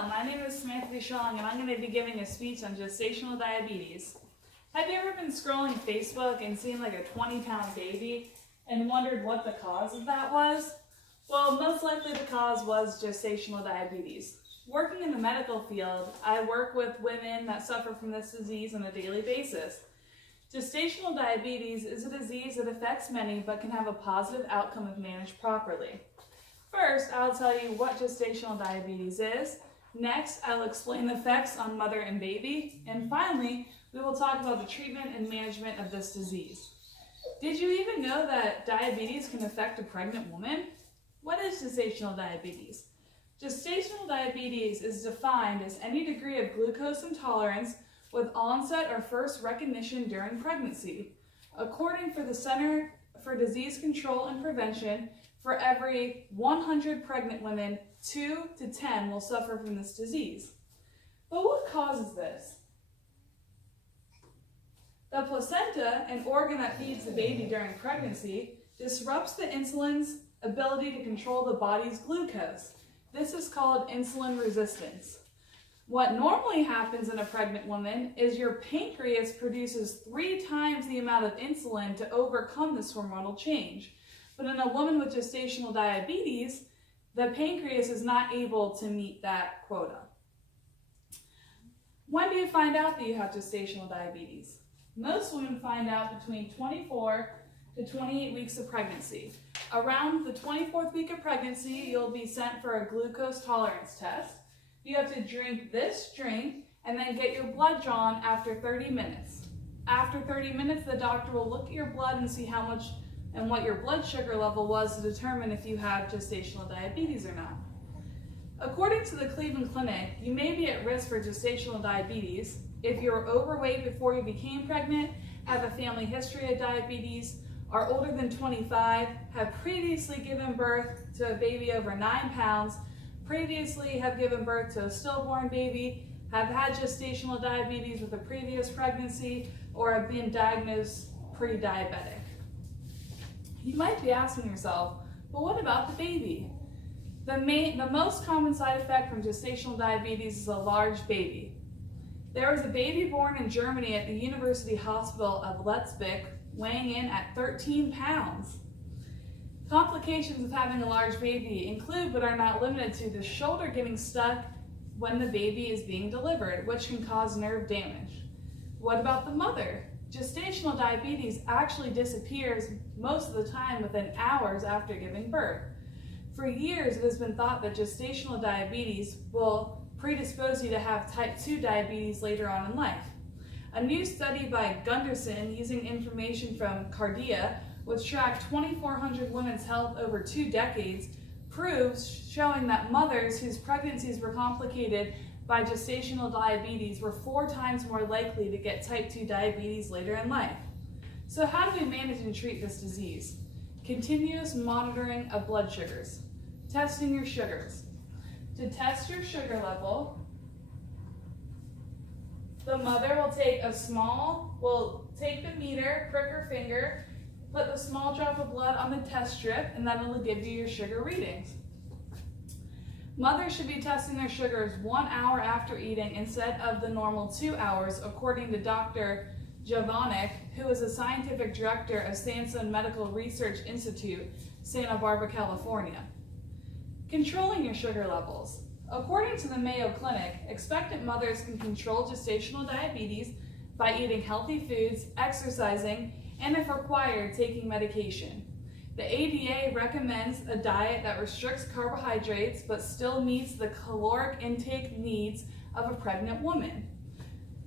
Hello, my name is Samantha Deshong, and I'm going to be giving a speech on gestational diabetes. Have you ever been scrolling Facebook and seen like a 20-pound baby and wondered what the cause of that was? Well, most likely the cause was gestational diabetes. Working in the medical field, I work with women that suffer from this disease on a daily basis. Gestational diabetes is a disease that affects many but can have a positive outcome if managed properly. First, I'll tell you what gestational diabetes is. Next, I'll explain the effects on mother and baby. And finally, we will talk about the treatment and management of this disease. Did you even know that diabetes can affect a pregnant woman? What is gestational diabetes? Gestational diabetes is defined as any degree of glucose intolerance with onset or first recognition during pregnancy. According to the Center for Disease Control and Prevention, for every 100 pregnant women, 2 to 10 will suffer from this disease. But what causes this? The placenta, an organ that feeds the baby during pregnancy, disrupts the insulin's ability to control the body's glucose. This is called insulin resistance. What normally happens in a pregnant woman is your pancreas produces 3 times the amount of insulin to overcome this hormonal change. But in a woman with gestational diabetes, the pancreas is not able to meet that quota. When do you find out that you have gestational diabetes? Most women find out between 24 to 28 weeks of pregnancy. Around the 24th week of pregnancy, you'll be sent for a glucose tolerance test. You have to drink this drink and then get your blood drawn after 30 minutes. After 30 minutes, the doctor will look at your blood and see how much and what your blood sugar level was to determine if you have gestational diabetes or not. According to the Cleveland Clinic, you may be at risk for gestational diabetes if you're overweight before you became pregnant, have a family history of diabetes, are older than 25, have previously given birth to a baby over 9 pounds, previously have given birth to a stillborn baby, have had gestational diabetes with a previous pregnancy, or have been diagnosed pre-diabetic. You might be asking yourself, but what about the baby? The most common side effect from gestational diabetes is a large baby. There was a baby born in Germany at the University Hospital of Leipzig weighing in at 13 pounds. Complications of having a large baby include, but are not limited to, the shoulder getting stuck when the baby is being delivered, which can cause nerve damage. What about the mother? Gestational diabetes actually disappears most of the time within hours after giving birth. For years, it has been thought that gestational diabetes will predispose you to have type 2 diabetes later on in life. A new study by Gunderson, using information from Cardia, which tracked 2,400 women's health over 2 decades, proves showing that mothers whose pregnancies were complicated by gestational diabetes were 4 times more likely to get type 2 diabetes later in life. So how do we manage and treat this disease? Continuous monitoring of blood sugars. Testing your sugars. To test your sugar level, the mother will take the meter, prick her finger, put the small drop of blood on the test strip, and then it'll give you your sugar readings. Mothers should be testing their sugars 1 hour after eating instead of the normal 2 hours, according to Dr. Jovanik, who is a scientific director of Sanson Medical Research Institute, Santa Barbara, California. Controlling your sugar levels. According to the Mayo Clinic, expectant mothers can control gestational diabetes by eating healthy foods, exercising, and if required, taking medication. The ADA recommends a diet that restricts carbohydrates but still meets the caloric intake needs of a pregnant woman.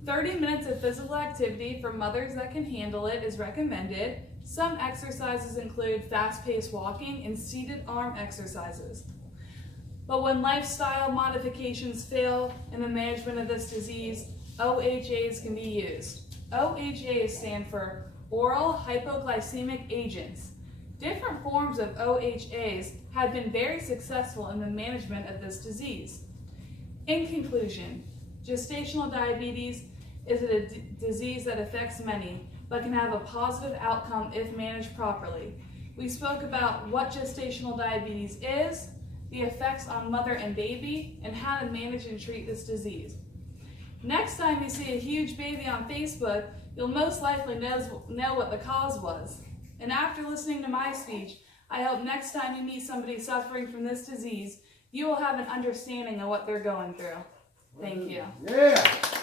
30 minutes of physical activity for mothers that can handle it is recommended. Some exercises include fast-paced walking and seated arm exercises. But when lifestyle modifications fail in the management of this disease, OHAs can be used. OHAs stand for oral hypoglycemic agents. Different forms of OHAs have been very successful in the management of this disease. In conclusion, gestational diabetes is a disease that affects many, but can have a positive outcome if managed properly. We spoke about what gestational diabetes is, the effects on mother and baby, and how to manage and treat this disease. Next time you see a huge baby on Facebook, you'll most likely know what the cause was. And after listening to my speech, I hope next time you meet somebody suffering from this disease, you will have an understanding of what they're going through. Thank you. Yeah.